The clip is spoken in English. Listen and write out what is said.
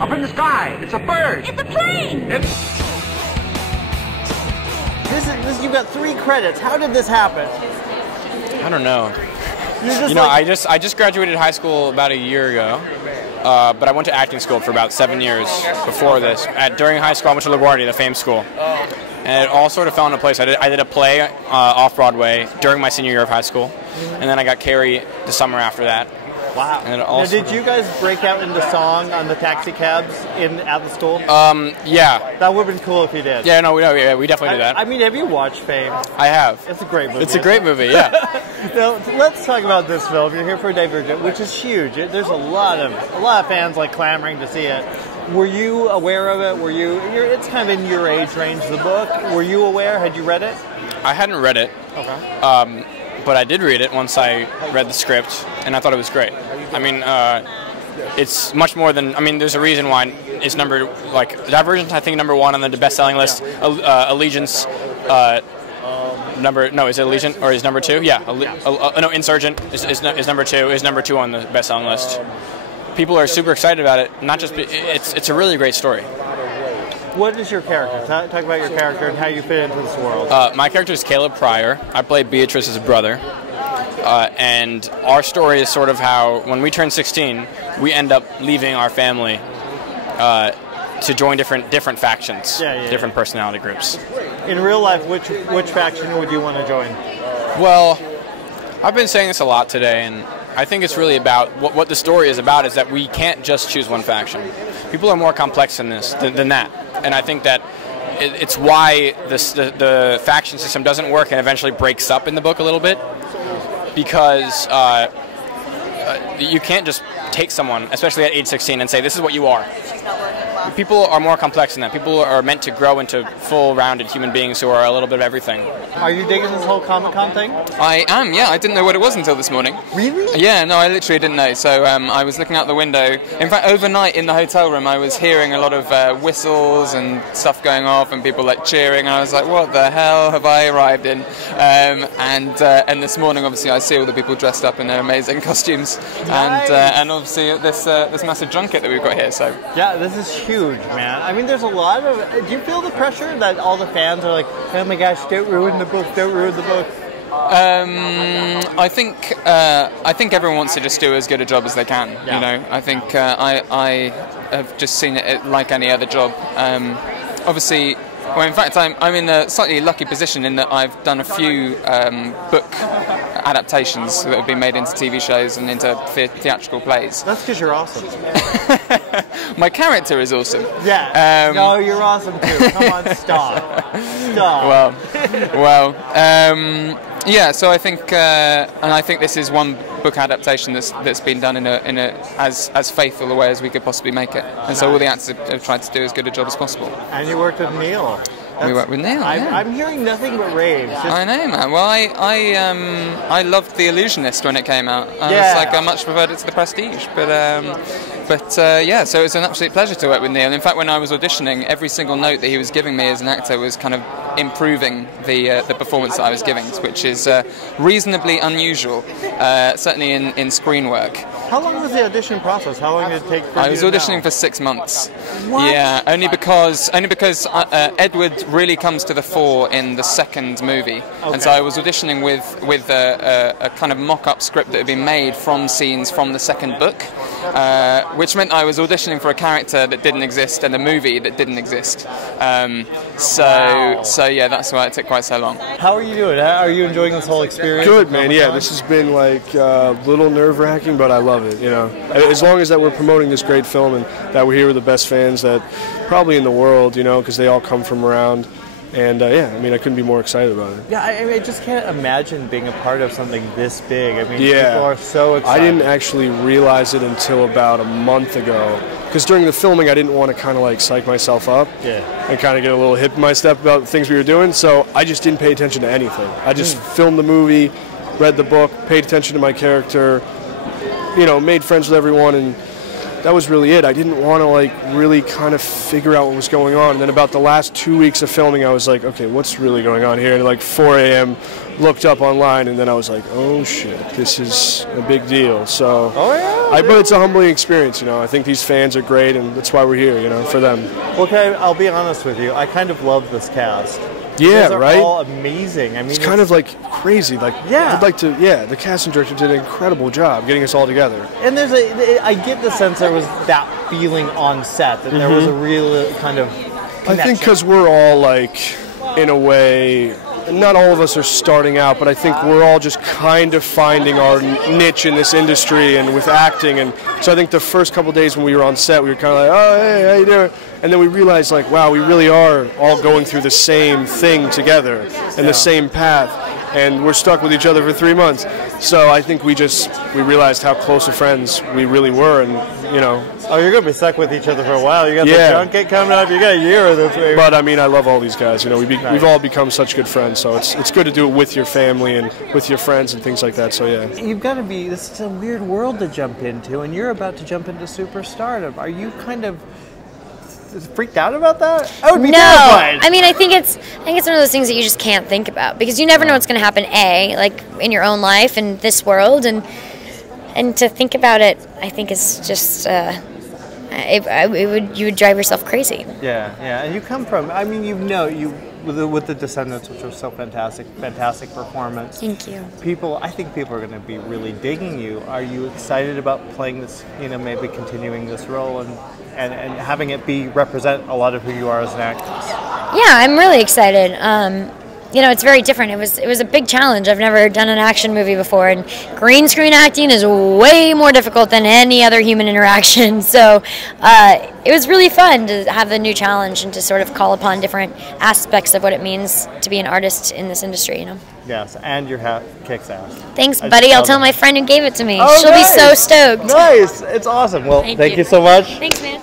Up in the sky. It's a bird. It's a plane. This you've got 3 credits. How did this happen? I don't know. Just I just graduated high school about a year ago, but I went to acting school for about 7 years before this. During high school, I went to Daugherty, the famed school, and it all sort of fell into place. I did a play off Broadway during my senior year of high school, and then I got Carrie the summer after that. Wow. And now, did you guys break out into song on the taxi cabs at the school? Yeah. That would have been cool if you did. Yeah, no, we definitely did that. I mean, have you watched Fame? I have. It's a great movie. It's a great movie, yeah. Now, let's talk about this film. You're here for Divergent, which is huge. There's a lot of fans like clamoring to see it. Were you aware of it? It's kind of in your age range, the book. Were you aware? Had you read it? I hadn't read it. Okay. But I did read it once I read the script, and I thought it was great. I mean, it's much more than. I mean, there's a reason why it's Divergent. I think #1 on the best-selling list. Allegiance. Is it Allegiant or is #2? Yeah. No, Insurgent is #2. Is #2 on the best-selling list. People are super excited about it. Not just it's a really great story. What is your character? Talk about your character and how you fit into this world. My character is Caleb Pryor. I play Beatrice's brother. And our story is sort of how, when we turn 16, we end up leaving our family to join different factions, different personality groups. In real life, which faction would you want to join? Well, I've been saying this a lot today, and I think it's really about what the story is about is that we can't just choose one faction. People are more complex than that. And I think that it's why the faction system doesn't work and eventually breaks up in the book a little bit, because you can't just take someone, especially at age 16, and say, this is what you are. People are more complex than that. People are meant to grow into full-rounded human beings who are a little bit of everything. Are you digging this whole Comic-Con thing? I am, yeah. I didn't know what it was until this morning. Really? Yeah, no, I literally didn't know. So I was looking out the window. In fact, overnight in the hotel room, I was hearing a lot of whistles and stuff going off and people like cheering, and I was like, what the hell have I arrived in? And this morning, obviously, I see all the people dressed up in their amazing costumes. Nice. And obviously this massive junket that we've got here. So yeah, this is huge, man. I mean, there's a lot of. Do you feel the pressure that all the fans are like, oh my gosh, don't ruin the book, don't ruin the book? I think everyone wants to just do as good a job as they can. Yeah. You know, I think I have just seen it like any other job. Obviously. Well, in fact, I'm in a slightly lucky position in that I've done a few book adaptations that have been made into TV shows and into theatrical plays. That's because you're awesome. My character is awesome. Yeah. No, you're awesome too. Come on, stop. Yeah. So I think, and I think this is one book adaptation that's been done in a as faithful a way as we could possibly make it. And so all the actors have tried to do as good a job as possible. And you worked with Neil. We worked with Neil. Yeah. I'm hearing nothing but raves. I know, man. Well, I loved The Illusionist when it came out. I much preferred it to The Prestige. But yeah, so it was an absolute pleasure to work with Neil. In fact, when I was auditioning, every single note that he was giving me as an actor was kind of improving the performance that I was giving, which is reasonably unusual, certainly in screen work. How long was the audition process? How long did it take for I was auditioning for 6 months. What? Yeah, only because Edward really comes to the fore in the second movie, and so I was auditioning with a kind of mock-up script that had been made from scenes from the second book, which meant I was auditioning for a character that didn't exist and a movie that didn't exist. So yeah, that's why it took quite so long. How are you doing? Are you enjoying this whole experience? Good, man. Yeah, this has been like a little nerve-wracking, but I love it. You know, as long as that we're promoting this great film and that we're here with the best fans that probably in the world, you know, because they all come from around. And yeah, I mean, I couldn't be more excited about it. Yeah, I mean, I just can't imagine being a part of something this big. I mean, people are so excited. I didn't actually realize it until about a month ago. Because during the filming, I didn't want to kind of like psych myself up and kind of get a little hip in my step about the things we were doing. So I just didn't pay attention to anything. I just filmed the movie, read the book, paid attention to my character, you know, made friends with everyone, and that was really it. I didn't want to like really kind of figure out what was going on. And then about the last 2 weeks of filming, I was like, okay, what's really going on here? And like 4 a.m. looked up online, and then I was like, oh shit, this is a big deal. So but it's a humbling experience, you know. I think these fans are great, and that's why we're here, you know, for them. Okay, I'll be honest with you. I kind of love this cast. Yeah, they're right? all amazing. I mean, it's kind of like crazy. Like, yeah. I'd like to, the casting director did an incredible job getting us all together. And I get the sense there was that feeling on set, that there was a real kind of connection. I think because we're all, like, in a way, not all of us are starting out, but I think we're all just kind of finding our niche in this industry and with acting. And so I think the first couple of days when we were on set, we were kind of like, oh, hey, how you doing? And then we realized, like, wow, we really are all going through the same thing together and the same path. And we're stuck with each other for 3 months. So I think we realized how close of friends we really were, and, you know. Oh, you're going to be stuck with each other for a while. You got the junket coming up. You got a year of this. Baby. But, I mean, I love all these guys. You know, we've all become such good friends. So it's good to do it with your family and with your friends and things like that. So, yeah. You've got to be, this is a weird world to jump into, and you're about to jump into superstardom. Are you kind of freaked out about that? I would be terrified. I mean, I think it's one of those things that you just can't think about, because you never know what's going to happen. Like in your own life and this world, and to think about it, I think is just you would drive yourself crazy. Yeah, and you come from. I mean, with the Descendants, which was so fantastic performance. Thank you. I think people are going to be really digging you. Are you excited about playing this? You know, maybe continuing this role and having it represent a lot of who you are as an actress. Yeah, I'm really excited. You know, it's very different. It was a big challenge. I've never done an action movie before, and green screen acting is way more difficult than any other human interaction. So it was really fun to have the new challenge and to sort of call upon different aspects of what it means to be an artist in this industry, you know. Yes, and your hat kicks ass. Thanks, buddy. I'll tell my friend who gave it to me. Oh, She'll be so stoked. Nice. It's awesome. Well, thank you so much. Thanks, man.